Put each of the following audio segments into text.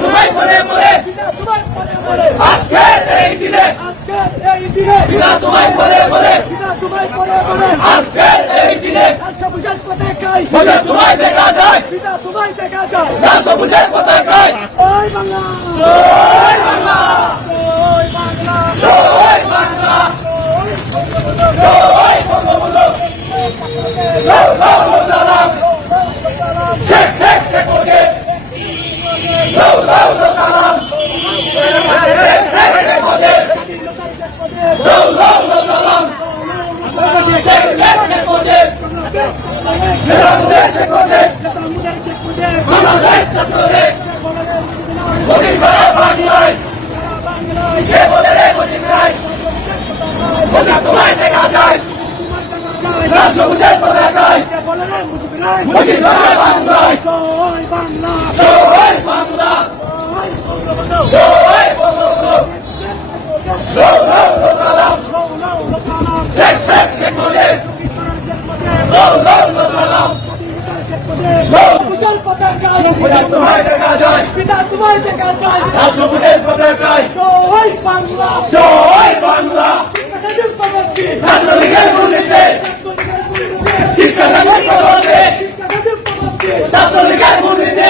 তোমায় বলে বলে আজকের এই দিনে তোমায় দেখা যায় তোমায় দেখা যায় লাল সবুজের পতাকায় ওই বাংলা জয় বাংলা ওই বাংলা জয় বাংলা জয় বঙ্গবন্ধু লাল লাল সালাম শেখ শেখ শেখ মুজিব লাল লাল সালাম শেখ শেখ শেখ মুজিব লাল লাল সালাম শেখ শেখ শেখ মুজিব বাংলাদেশ শেখ মুজিব বাংলাদেশ ছাত্রলীগ মুজিব সারা বাংলায় কে বলে রে মুজিব নাই মুজিব তোমায় দেখা যায় লাল সবুজের পতাকায় মুজিব সারা বাংলায় জয় বাংলা জয় বাংলা জয় বঙ্গবন্ধু লাল লাল সালাম শেখ শেখ শেখ মুজিব লাল লাল সালাম সবুজের পতাকায় তোমায় দেখা যায়। পিতা তোমায় দেখা যায় সবুজের পতাকায়। জয় বাংলা। জয় বাংলা শিক্ষাসাধীর পতাকা ছাত্রলীগের মূর্তিতে শিক্ষা সাথী কলতে শিক্ষাসাধীর পতাকা ছাত্রলীগের মূর্তিতে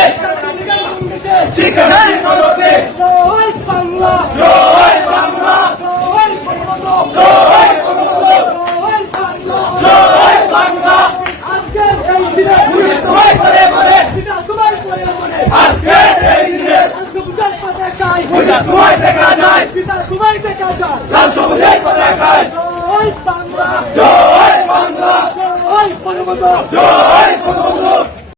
শিক্ষা সাথী কলতে জয় বাংলা জয় বাংলা জয় বঙ্গবন্ধু জয় বঙ্গবন্ধু জয় বাংলা জয় বাংলা আজকের এই দিনে মুজিব তোমায় বলে বলে পিতা তোমায় করে বলে আজকের এই দিনে সবুজের পতাকায় মুজিব তোমায় দেখা যায়। পিতা তোমায় দেখা যায়। লাল সবুজের পতাকায় জয় বাংলা। জয় বাংলা। জয় বঙ্গবন্ধু জয়